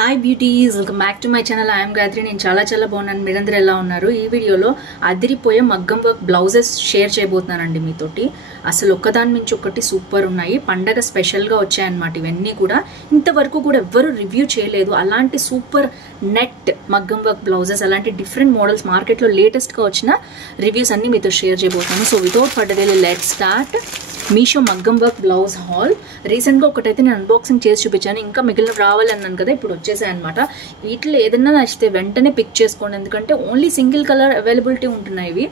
Hi beauties, welcome back to my channel. I'm Gayatri. నేను చాలా బాగున్నాను. మీరందరూ ఎలా ఉన్నారు? ఈ వీడియోలో అదిరిపోయే మగ్గం వర్క్ బ్లౌజెస్ షేర్ చేయబోతున్నానండి మీతోటి. అసలు ఒక్కదాని నుంచి ఒకటి సూపర్ ఉన్నాయి. పండగ స్పెషల్గా వచ్చాయన్నమాట. ఇవన్నీ కూడా ఇంతవరకు కూడా ఎవ్వరూ రివ్యూ చేయలేదు. అలాంటి సూపర్ నెట్ మగ్గం వర్క్ బ్లౌజెస్, అలాంటి డిఫరెంట్ మోడల్స్ మార్కెట్లో లేటెస్ట్గా వచ్చిన రివ్యూస్ అన్ని మీతో షేర్ చేయబోతున్నాను. So without further delay let's start Meesho మగ్గం వర్క్ బ్లౌజ్ హాల్. రీసెంట్గా ఒకటైతే నేను అన్బాక్సింగ్ చేసి చూపించాను. ఇంకా మిగిలిన రావాలి అన్నాను కదా, ఇప్పుడు వచ్చేసాయి అనమాట. వీటిలో ఏదన్నా నచ్చితే వెంటనే పిక్ చేసుకోండి, ఎందుకంటే ఓన్లీ సింగిల్ కలర్ అవైలబిలిటీ ఉంటున్నాయి ఇవి.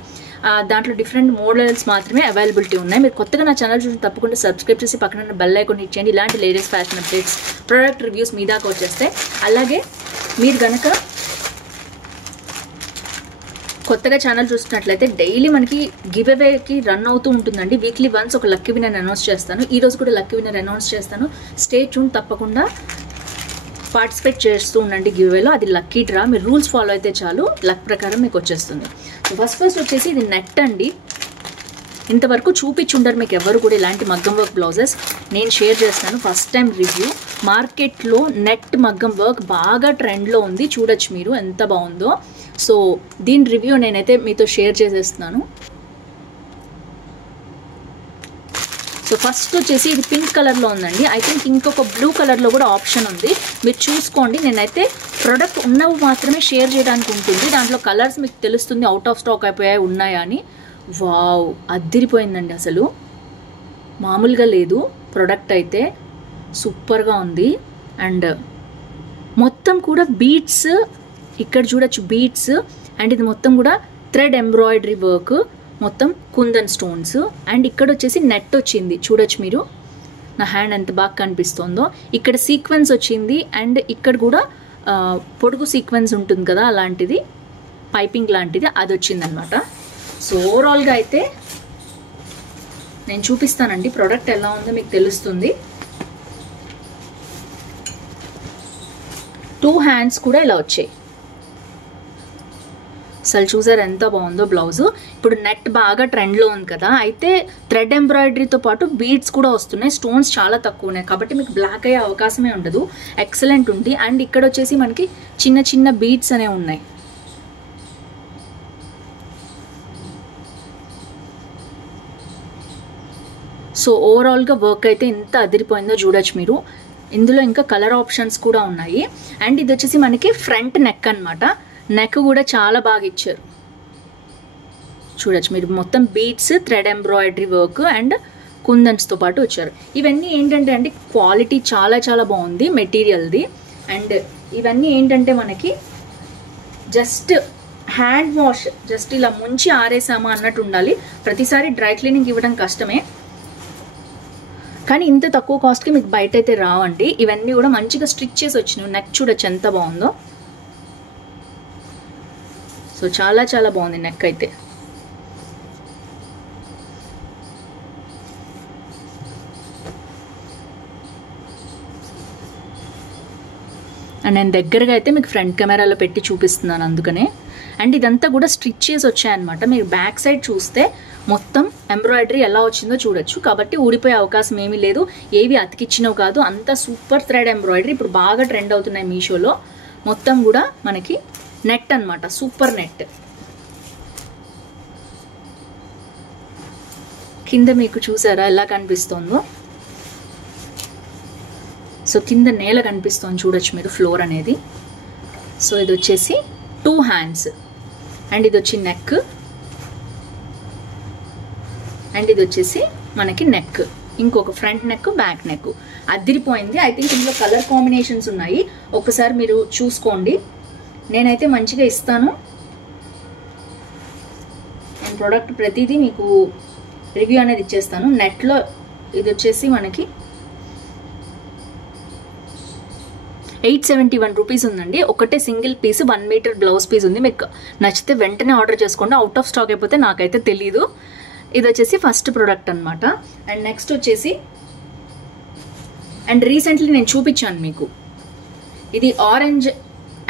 దాంట్లో డిఫరెంట్ మోడల్స్ మాత్రమే అవైలబిలిటీ ఉన్నాయి. మీరు కొత్తగా నా ఛానల్ చూసి తప్పకుండా సబ్స్క్రైబ్ చేసి పక్కన బెల్ ఐకాన్ హిట్ చేయండి. ఇలాంటి latest fashion updates, product reviews మీ దాకా వచ్చేస్తాయి. అలాగే మీరు కనుక కొత్తగా ఛానల్ చూస్తున్నట్లయితే డైలీ మనకి గివ్ అవేకి రన్ అవుతూ ఉంటుందండి. వీక్లీ వన్స్ ఒక లక్కీ విన్నర్ అనౌన్స్ చేస్తాను. ఈరోజు కూడా లక్కీ విన్నర్ అనౌన్స్ చేస్తాను. స్టే ట్యూన్, తప్పకుండా పార్టిసిపేట్ చేస్తూ ఉండండి గివ్ అవేలో. అది లక్కీ డ్రా. మీరు రూల్స్ ఫాలో అయితే చాలు, లక్ ప్రకారం మీకు వచ్చేస్తుంది. ఫస్ట్ వచ్చేసి ఇది నెట్ అండి. ఇంతవరకు చూపించుండరు మీకు ఎవరు కూడా ఇలాంటి మగ్గం వర్క్ బ్లౌజెస్. నేను షేర్ చేస్తాను ఫస్ట్ టైం రివ్యూ. మార్కెట్లో నెట్ మగ్గం వర్క్ బాగా ట్రెండ్లో ఉంది. చూడొచ్చు మీరు ఎంత బాగుందో. సో దీని రివ్యూ నేనైతే మీతో షేర్ చేసేస్తున్నాను. సో ఫస్ట్ వచ్చేసి ఇది పింక్ కలర్లో ఉందండి. ఐ థింక్ ఇంకొక బ్లూ కలర్లో కూడా ఆప్షన్ ఉంది, మీరు చూసుకోండి. నేనైతే ప్రోడక్ట్ ఉన్నవి మాత్రమే షేర్ చేయడానికి ఉంటుంది. దాంట్లో కలర్స్ మీకు తెలుస్తుంది అవుట్ ఆఫ్ స్టాక్ అయిపోయాయి ఉన్నాయా అని. వావ్, అద్దిరిపోయిందండి. అసలు మామూలుగా లేదు. ప్రోడక్ట్ అయితే సూపర్గా ఉంది. అండ్ మొత్తం కూడా బీట్స్, ఇక్కడ చూడొచ్చు బీట్స్. అండ్ ఇది మొత్తం కూడా థ్రెడ్ ఎంబ్రాయిడరీ వర్క్, మొత్తం కుందన్ స్టోన్స్. అండ్ ఇక్కడ వచ్చేసి నెట్ వచ్చింది, చూడొచ్చు మీరు. నా హ్యాండ్ ఎంత బాగా కనిపిస్తుందో. ఇక్కడ సీక్వెన్స్ వచ్చింది. అండ్ ఇక్కడ కూడా పొడుగు సీక్వెన్స్ ఉంటుంది కదా, అలాంటిది పైపింగ్ లాంటిది అది వచ్చిందనమాట. సో ఓవరాల్గా అయితే నేను చూపిస్తానండి ప్రోడక్ట్ ఎలా ఉందో మీకు తెలుస్తుంది. 2 హ్యాండ్స్ కూడా ఇలా వచ్చాయి. అసలు చూసారు ఎంత బాగుందో బ్లౌజు. ఇప్పుడు నెట్ బాగా ట్రెండ్లో ఉంది కదా, అయితే థ్రెడ్ ఎంబ్రాయిడరీతో పాటు బీడ్స్ కూడా వస్తున్నాయి. స్టోన్స్ చాలా తక్కువ ఉన్నాయి కాబట్టి మీకు బ్లాక్ అయ్యే అవకాశమే ఉండదు. ఎక్సలెంట్ ఉంది. అండ్ ఇక్కడ వచ్చేసి మనకి చిన్న చిన్న బీడ్స్ అనేవి ఉన్నాయి. సో ఓవరాల్గా వర్క్ అయితే ఎంత అదిరిపోయిందో చూడొచ్చు మీరు. ఇందులో ఇంకా కలర్ ఆప్షన్స్ కూడా ఉన్నాయి. అండ్ ఇది వచ్చేసి మనకి ఫ్రంట్ నెక్ అనమాట. నెక్ కూడా చాలా బాగా ఇచ్చారు, చూడొచ్చు మీరు. మొత్తం beads, thread embroidery work and కుందన్స్తో పాటు వచ్చారు. ఇవన్నీ ఏంటంటే అండి క్వాలిటీ చాలా బాగుంది మెటీరియల్ది. అండ్ ఇవన్నీ ఏంటంటే మనకి జస్ట్ హ్యాండ్ వాష్, జస్ట్ ఇలా ముంచి ఆరేసామా అన్నట్టు ఉండాలి. ప్రతిసారి డ్రై క్లీనింగ్ ఇవ్వడం కష్టమే, కానీ ఇంత తక్కువ కాస్ట్కి మీకు బయట అయితే రావండి. ఇవన్నీ కూడా మంచిగా స్టిచ్ చేసి వచ్చినాయి. నెక్ చూడొచ్చు ఎంత బాగుందో. సో చాలా బాగుంది నెక్ అయితే. అండ్ నేను దగ్గరగా అయితే మీకు ఫ్రంట్ కెమెరాలో పెట్టి చూపిస్తున్నాను అందుకనే. అండ్ ఇదంతా కూడా స్టిచ్ చేసి వచ్చాయన్నమాట. మీరు బ్యాక్ సైడ్ చూస్తే మొత్తం ఎంబ్రాయిడరీ ఎలా వచ్చిందో చూడొచ్చు. కాబట్టి ఊడిపోయే అవకాశం ఏమీ లేదు. ఏవి అతికిచ్చినవి కాదు, అంతా సూపర్ థ్రెడ్ ఎంబ్రాయిడరీ. ఇప్పుడు బాగా ట్రెండ్ అవుతున్నాయి మీషోలో. మొత్తం కూడా మనకి నెట్ అనమాట, సూపర్ నెట్. కింద మీకు చూసారా ఎలా కనిపిస్తుందో. సో కింద నేల కనిపిస్తుంది, చూడొచ్చు మీరు ఫ్లోర్ అనేది. సో ఇది వచ్చేసి 2 హ్యాండ్స్. అండ్ ఇది వచ్చి నెక్. అండ్ ఇది వచ్చేసి మనకి నెక్, ఇంకొక ఫ్రంట్ నెక్, బ్యాక్ నెక్. అదిరిపోయింది. ఐ థింక్ ఇందులో కలర్ కాంబినేషన్స్ ఉన్నాయి, ఒకసారి మీరు చూసుకోండి. నేనైతే మంచిగా ఇస్తాను. నేను ప్రోడక్ట్ ప్రతిదీ మీకు రివ్యూ అనేది ఇచ్చేస్తాను. నెట్లో ఇది వచ్చేసి మనకి 871 రూపీస్ ఉందండి. ఒకటే single piece 1 metre blouse piece ఉంది. మీకు నచ్చితే వెంటనే ఆర్డర్ చేసుకోండి. అవుట్ ఆఫ్ స్టాక్ అయిపోతే నాకైతే తెలీదు. ఇది వచ్చేసి ఫస్ట్ ప్రోడక్ట్ అనమాట. అండ్ నెక్స్ట్ వచ్చేసి, అండ్ రీసెంట్లీ నేను చూపించాను మీకు, ఇది ఆరెంజ్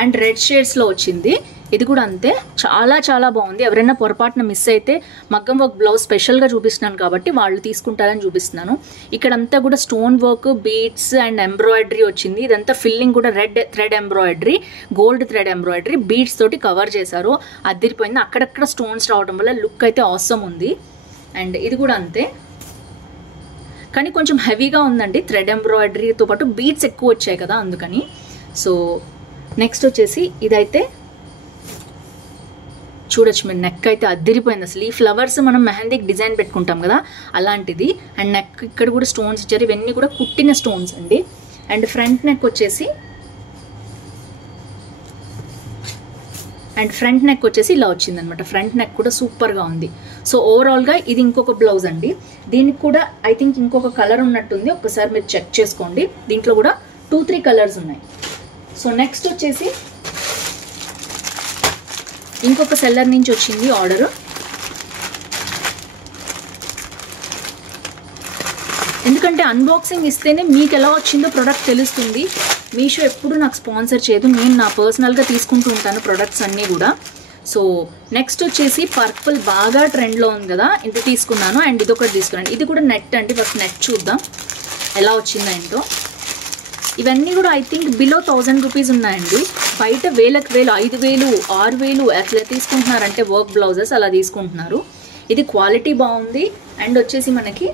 అండ్ రెడ్ షేడ్స్లో వచ్చింది. ఇది కూడా అంతే, చాలా చాలా బాగుంది. ఎవరైనా పొరపాటున మిస్ అయితే మగ్గం వర్క్ బ్లౌజ్ స్పెషల్గా చూపిస్తున్నాను కాబట్టి వాళ్ళు తీసుకుంటారని చూపిస్తున్నాను. ఇక్కడంతా కూడా stone work, beads and embroidery వచ్చింది. ఇదంతా ఫిల్లింగ్ కూడా red thread embroidery, gold thread embroidery beads తోటి కవర్ చేశారు. అదిరిపోయింది. అక్కడక్కడ స్టోన్స్ రావడం వల్ల లుక్ అయితే ఆసమ్ ఉంది. అండ్ ఇది కూడా అంతే, కానీ కొంచెం హెవీగా ఉందండి. థ్రెడ్ ఎంబ్రాయిడరీతో పాటు బీడ్స్ ఎక్కువ వచ్చాయి కదా అందుకని. సో నెక్స్ట్ వచ్చేసి ఇదైతే చూడొచ్చు మీరు, నెక్ అయితే అదిరిపోయింది అసలు. ఈ ఫ్లవర్స్ మనం మెహందీకి డిజైన్ పెట్టుకుంటాం కదా అలాంటిది. అండ్ నెక్ ఇక్కడ కూడా స్టోన్స్ ఇచ్చారు. ఇవన్నీ కూడా కుట్టిన స్టోన్స్ అండి. అండ్ ఫ్రంట్ నెక్ వచ్చేసి ఇలా వచ్చిందనమాట. ఫ్రంట్ నెక్ కూడా సూపర్గా ఉంది. సో ఓవరాల్గా ఇది ఇంకొక బ్లౌజ్ అండి. దీనికి కూడా ఐ థింక్ ఇంకొక కలర్ ఉన్నట్టుంది, ఒక్కసారి మీరు చెక్ చేసుకోండి. దీంట్లో కూడా 2-3 కలర్స్ ఉన్నాయి. సో నెక్స్ట్ వచ్చేసి ఇంకొక సెల్లర్ నుంచి వచ్చింది ఆర్డర్. ఎందుకంటే అన్బాక్సింగ్ ఇస్తేనే మీకు ఎలా వచ్చిందో ప్రోడక్ట్ తెలుస్తుంది. మీషో ఎప్పుడు నాకు స్పాన్సర్ చేయదు, నేను నా పర్సనల్గా తీసుకుంటూ ఉంటాను ప్రొడక్ట్స్ అన్నీ కూడా. సో నెక్స్ట్ వచ్చేసి పర్పుల్ బాగా ట్రెండ్లో ఉంది కదా, ఇది తీసుకున్నాను. అండ్ ఇది ఒకటి తీసుకున్నాను. ఇది కూడా నెట్ అండి. ఫస్ట్ నెట్ చూద్దాం ఎలా వచ్చిందో ఏంటో. ఇవన్నీ కూడా ఐ థింక్ బిలో 1000 రూపీస్ ఉన్నాయండి. బయట 1000, 5000, 6000 అట్లా తీసుకుంటున్నారంటే వర్క్ బ్లౌజెస్ అలా తీసుకుంటున్నారు. ఇది క్వాలిటీ బాగుంది. అండ్ వచ్చేసి మనకి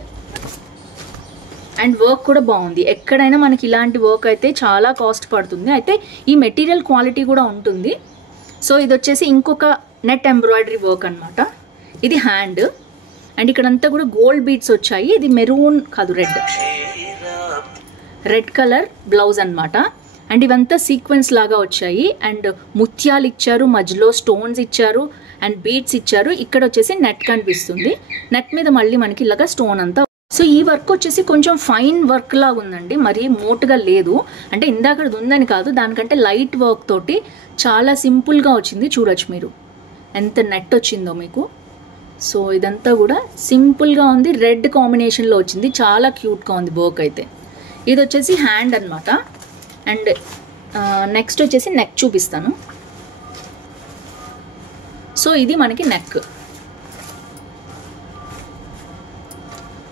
అండ్ వర్క్ కూడా బాగుంది. ఎక్కడైనా మనకి ఇలాంటి వర్క్ అయితే చాలా కాస్ట్ పడుతుంది. అయితే ఈ మెటీరియల్ క్వాలిటీ కూడా ఉంటుంది. సో ఇది వచ్చేసి ఇంకొక నెట్ ఎంబ్రాయిడరీ వర్క్ అనమాట. ఇది హ్యాండ్. అండ్ ఇక్కడంతా కూడా గోల్డ్ బీడ్స్ వచ్చాయి. ఇది మెరూన్ కాదు, రెడ్ కలర్ బ్లౌజ్ అనమాట. అండ్ ఇవంతా సీక్వెన్స్ లాగా వచ్చాయి. అండ్ ముత్యాలు ఇచ్చారు, మధ్యలో స్టోన్స్ ఇచ్చారు అండ్ బీడ్స్ ఇచ్చారు. ఇక్కడ వచ్చేసి నెట్ కనిపిస్తుంది. నెట్ మీద మళ్ళీ మనకి ఇలాగా స్టోన్ అంతా. సో ఈ వర్క్ వచ్చేసి కొంచెం ఫైన్ వర్క్ లాగా ఉందండి, మరీ మోటుగా లేదు. అంటే ఇందాకది ఉందని కాదు, దానికంటే లైట్ వర్క్ తోటి చాలా సింపుల్గా వచ్చింది. చూడొచ్చు మీరు ఎంత నెట్ వచ్చిందో మీకు. సో ఇదంతా కూడా సింపుల్గా ఉంది. రెడ్ కాంబినేషన్లో వచ్చింది, చాలా క్యూట్గా ఉంది వర్క్ అయితే. ఇది వచ్చేసి హ్యాండ్ అనమాట. అండ్ నెక్స్ట్ వచ్చేసి నెక్ చూపిస్తాను. సో ఇది మనకి నెక్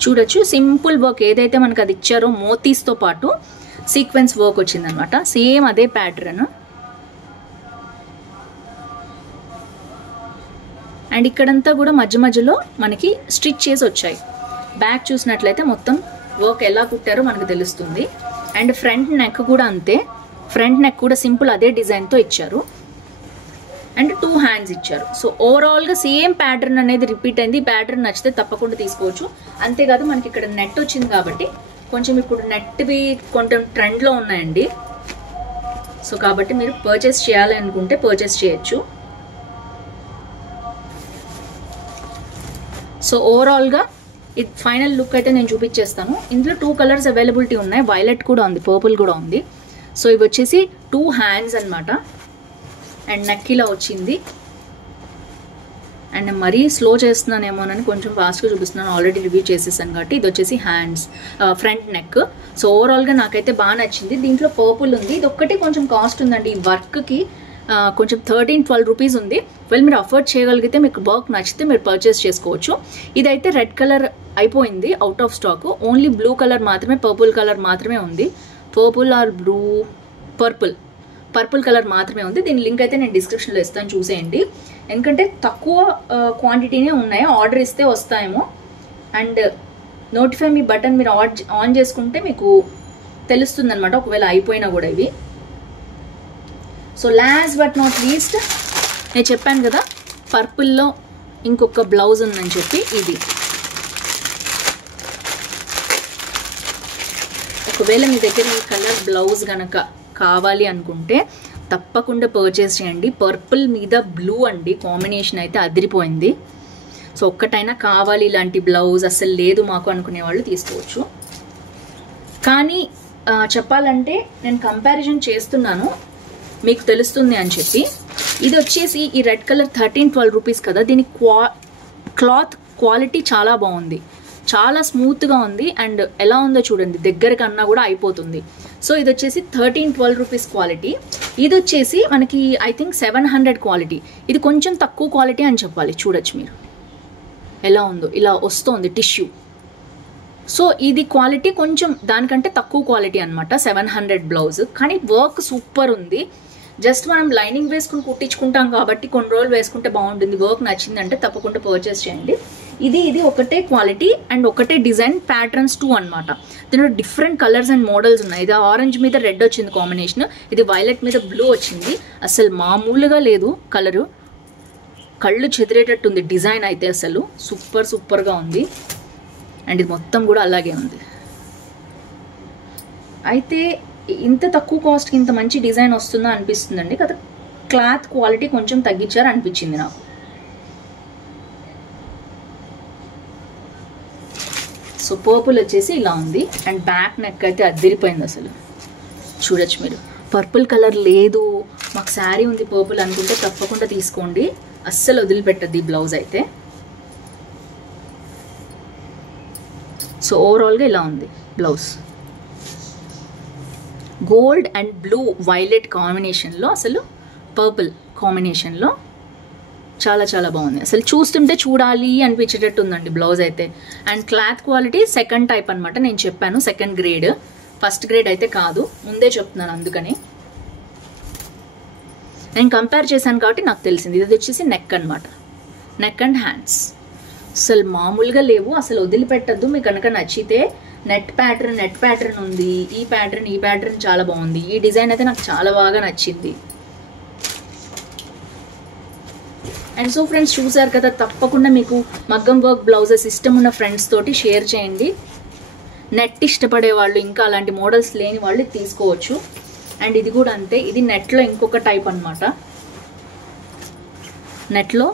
చూడొచ్చు. సింపుల్ వర్క్ ఏదైతే మనకు అది ఇచ్చారో మోతీస్తో పాటు సీక్వెన్స్ వర్క్ వచ్చిందనమాట. సేమ్ అదే ప్యాటర్న్. అండ్ ఇక్కడంతా కూడా మధ్య మధ్యలో మనకి స్టిచ్ చేసి వచ్చాయి. బ్యాక్ చూసినట్లయితే మొత్తం వర్క్ ఎలా కుట్టారో మనకు తెలుస్తుంది. అండ్ ఫ్రంట్ నెక్ కూడా అంతే. ఫ్రంట్ నెక్ కూడా సింపుల్ అదే డిజైన్తో ఇచ్చారు. అండ్ 2 హ్యాండ్స్ ఇచ్చారు. సో ఓవరాల్గా సేమ్ ప్యాటర్న్ అనేది రిపీట్ అయింది. ప్యాటర్న్ నచ్చితే తప్పకుండా తీసుకోవచ్చు. అంతేకాదు మనకి ఇక్కడ నెట్ వచ్చింది కాబట్టి కొంచెం ఇప్పుడు నెట్వి కొంచెం ట్రెండ్లో ఉన్నాయండి. సో కాబట్టి మీరు పర్చేస్ చేయాలి అనుకుంటే పర్చేస్ చేయొచ్చు. సో ఓవరాల్గా ఇది ఫైనల్ లుక్ అయితే నేను చూపించేస్తాను. ఇందులో 2 కలర్స్ అవైలబిలిటీ ఉన్నాయి. వైలెట్ కూడా ఉంది, పర్పుల్ కూడా ఉంది. సో ఇవి వచ్చేసి 2 హ్యాండ్స్ అనమాట. అండ్ నెక్ ఇలా వచ్చింది. అండ్ మరీ స్లో చేస్తున్నానేమోనని కొంచెం ఫాస్ట్గా చూపిస్తున్నాను, ఆల్రెడీ రివ్యూ చేసేసాను కాబట్టి. ఇది వచ్చేసి హ్యాండ్స్, ఫ్రంట్ నెక్. సో ఓవరాల్గా నాకైతే బాగా నచ్చింది. దీంట్లో పర్పుల్ ఉంది. ఇది ఒక్కటి కొంచెం కాస్ట్ ఉందండి. ఈ వర్క్కి కొంచెం 13-12 రూపీస్ ఉంది. వెల్ మీరు అఫోర్డ్ చేయగలిగితే, మీకు వర్క్ నచ్చితే మీరు పర్చేస్ చేసుకోవచ్చు. ఇదైతే రెడ్ కలర్ అయిపోయింది, out of stock. Only blue colour మాత్రమే, పర్పుల్ కలర్ మాత్రమే ఉంది. Purple or blue, purple colour మాత్రమే ఉంది. దీని లింక్ అయితే నేను డిస్క్రిప్షన్లో ఇస్తాను, చూసేయండి. ఎందుకంటే తక్కువ క్వాంటిటీనే ఉన్నాయి, ఆర్డర్ ఇస్తే వస్తాయేమో. అండ్ నోటిఫై మీ బటన్ మీరు ఆన్ చేసుకుంటే మీకు తెలుస్తుంది అనమాట ఒకవేళ అయిపోయినా కూడా ఇవి. So last but not least నేను చెప్పాను కదా పర్పుల్లో ఇంకొక బ్లౌజ్ ఉందని చెప్పి. ఇది ఒకవేళ మీ దగ్గర ఈ కలర్ బ్లౌజ్ కనుక కావాలి అనుకుంటే తప్పకుండా పర్చేస్ చేయండి. పర్పుల్ మీద బ్లూ అండి, కాంబినేషన్ అయితే అదిరిపోయింది. సో ఒక్కటైనా కావాలి ఇలాంటి బ్లౌజ్, అసలు లేదు మాకు అనుకునే వాళ్ళు తీసుకోవచ్చు. కానీ చెప్పాలంటే నేను కంపారిజన్ చేస్తున్నాను, మీకు తెలుస్తుంది అని చెప్పి. ఇది వచ్చేసి ఈ రెడ్ కలర్ 13-12 రూపీస్ కదా. దీని క్లాత్ క్వాలిటీ చాలా బాగుంది, చాలా స్మూత్గా ఉంది. అండ్ ఎలా ఉందో చూడండి, దగ్గర కన్నా కూడా అయిపోతుంది. సో ఇది వచ్చేసి 13-12 రూపీస్ క్వాలిటీ. ఇది వచ్చేసి మనకి ఐ థింక్ 700 క్వాలిటీ. ఇది కొంచెం తక్కువ క్వాలిటీ అని చెప్పాలి. చూడొచ్చు మీరు ఎలా ఉందో, ఇలా వస్తుంది టిష్యూ. సో ఇది క్వాలిటీ కొంచెం దానికంటే తక్కువ క్వాలిటీ అనమాట, 700 బ్లౌజ్. కానీ వర్క్ సూపర్ ఉంది. జస్ట్ మనం లైనింగ్ వేసుకుని కుట్టించుకుంటాం కాబట్టి కొన్ని రోజులు వేసుకుంటే బాగుంటుంది. వర్క్ నచ్చిందంటే తప్పకుండా పర్చేస్ చేయండి. ఇది ఒకటే క్వాలిటీ అండ్ ఒకటే డిజైన్, ప్యాటర్న్స్ 2 అనమాట. దీనిలో డిఫరెంట్ కలర్స్ అండ్ మోడల్స్ ఉన్నాయి. ఇది ఆరెంజ్ మీద రెడ్ వచ్చింది కాంబినేషన్, ఇది వైలెట్ మీద బ్లూ వచ్చింది. అసలు మామూలుగా లేదు కలరు, కళ్ళు చెదిరేటట్టుంది డిజైన్ అయితే. అసలు సూపర్గా ఉంది. అండ్ ఇది మొత్తం కూడా అలాగే ఉంది. అయితే ఇంత తక్కువ కాస్ట్కి ఇంత మంచి డిజైన్ వస్తుందా అనిపిస్తుందండి కదా. క్లాత్ క్వాలిటీ కొంచెం తగ్గించారు అనిపించింది నాకు. సో పర్పుల్ వచ్చేసి ఇలా ఉంది అండ్ బ్యాక్ నెక్ అయితే అదిరిపోయింది అసలు. చూడొచ్చు మీరు. పర్పుల్ కలర్ లేదు, మాకు శారీ ఉంది పర్పుల్ అనుకుంటే తప్పకుండా తీసుకోండి, అస్సలు వదిలిపెట్టద్ది ఈ బ్లౌజ్ అయితే. సో ఓవరాల్గా ఇలా ఉంది blouse. Gold and blue violet కాంబినేషన్లో, అసలు పర్పుల్ కాంబినేషన్లో చాలా బాగుంది. అసలు చూస్తుంటే చూడాలి అనిపించేటట్టు ఉందండి బ్లౌజ్ అయితే. And cloth quality second type అనమాట. నేను చెప్పాను సెకండ్ గ్రేడ్, ఫస్ట్ గ్రేడ్ అయితే కాదు, ముందే చెప్తున్నాను. అందుకని నేను కంపేర్ చేశాను కాబట్టి నాకు తెలిసింది. ఇది వచ్చేసి నెక్ అనమాట, నెక్ అండ్ హ్యాండ్స్. అసలు మామూలుగా లేవు, అసలు వదిలిపెట్టద్దు. మీకు కనుక నచ్చితే నెట్ ప్యాటర్న్ ఉంది, ఈ ప్యాటర్న్ చాలా బాగుంది. ఈ డిజైన్ అయితే నాకు చాలా బాగా నచ్చింది. అండ్ సో ఫ్రెండ్స్ చూసారు కదా, తప్పకుండా మీకు మగ్గం వర్క్ బ్లౌజెస్ ఇష్టం ఉన్న ఫ్రెండ్స్ తోటి షేర్ చేయండి. నెట్ ఇష్టపడే వాళ్ళు, ఇంకా అలాంటి మోడల్స్ లేని వాళ్ళు తీసుకోవచ్చు. అండ్ ఇది కూడా అంతే, ఇది నెట్లో ఇంకొక టైప్ అనమాట. నెట్లో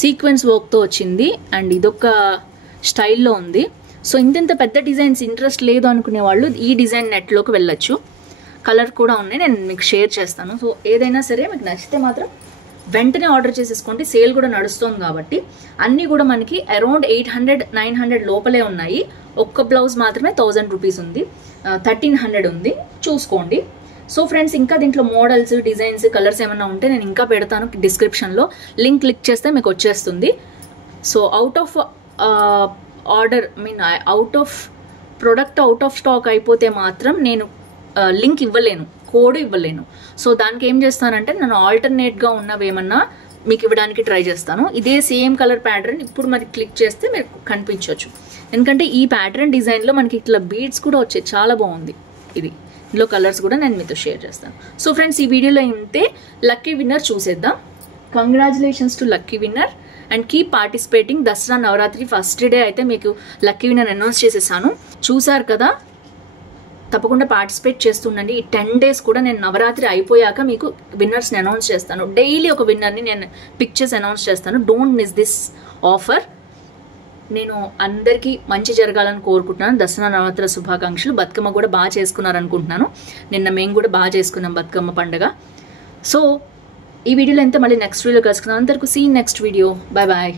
సీక్వెన్స్ వర్క్తో వచ్చింది అండ్ ఇదొక స్టైల్లో ఉంది. సో ఇంత పెద్ద డిజైన్స్ ఇంట్రెస్ట్ లేదు అనుకునే వాళ్ళు ఈ డిజైన్ నెట్లోకి వెళ్ళొచ్చు. కలర్ కూడా ఉన్నాయి, నేను మీకు షేర్ చేస్తాను. సో ఏదైనా సరే మీకు నచ్చితే మాత్రం వెంటనే ఆర్డర్ చేసేసుకోండి. సేల్ కూడా నడుస్తుంది కాబట్టి. అన్నీ కూడా మనకి అరౌండ్ 800-900 లోపలే ఉన్నాయి. ఒక్క బ్లౌజ్ మాత్రమే 1000 రూపీస్ ఉంది, 1300 ఉంది, చూసుకోండి. సో ఫ్రెండ్స్ ఇంకా దీంట్లో మోడల్స్, డిజైన్స్, కలర్స్ ఏమైనా ఉంటే నేను ఇంకా పెడతాను డిస్క్రిప్షన్లో. లింక్ క్లిక్ చేస్తే మీకు వచ్చేస్తుంది. So out of order out of product out of stock అయిపోతే మాత్రం నేను లింక్ ఇవ్వలేను, కోడ్ ఇవ్వలేను. సో దానికి ఏం చేస్తానంటే నేను ఆల్టర్నేట్గా ఉన్నవి ఏమన్నా మీకు ఇవ్వడానికి ట్రై చేస్తాను. ఇదే సేమ్ కలర్ ప్యాటర్న్ ఇప్పుడు మరి క్లిక్ చేస్తే మీరు కనిపించవచ్చు. ఎందుకంటే ఈ ప్యాటర్న్ డిజైన్లో మనకి ఇట్లా బీడ్స్ కూడా వచ్చాయి, చాలా బాగుంది. ఇందులో కలర్స్ కూడా నేను మీతో షేర్ చేస్తాను. సో ఫ్రెండ్స్ ఈ వీడియోలో ఇంతే. లక్కీ విన్నర్ చూసేద్దాం. Congratulations to lucky winner and keep participating. Dasara Navaratri first day అయితే మీకు లక్కీ విన్నర్ అనౌన్స్ చేసేసాను. చూసారు కదా, తప్పకుండా పార్టిసిపేట్ చేస్తుండండి. ఈ 10 days కూడా నేను నవరాత్రి అయిపోయాక మీకు విన్నర్స్ని అనౌన్స్ చేస్తాను. డైలీ ఒక విన్నర్ని నేను పిక్ చేసి అనౌన్స్ చేస్తాను. Don't miss this offer. నేను అందరికీ మంచి జరగాలని కోరుకుంటున్నాను. దసరా నవరాత్రి శుభాకాంక్షలు. బతుకమ్మ కూడా బాగా చేసుకున్నారనుకుంటున్నాను. నిన్న మేము కూడా బాగా చేసుకున్నాం బతుకమ్మ పండుగ. సో ఈ వీడియోలో ఎంత, మళ్ళీ నెక్స్ట్ వీడియో కలుసుకుందాం. అందరికీ see next video. Bye bye.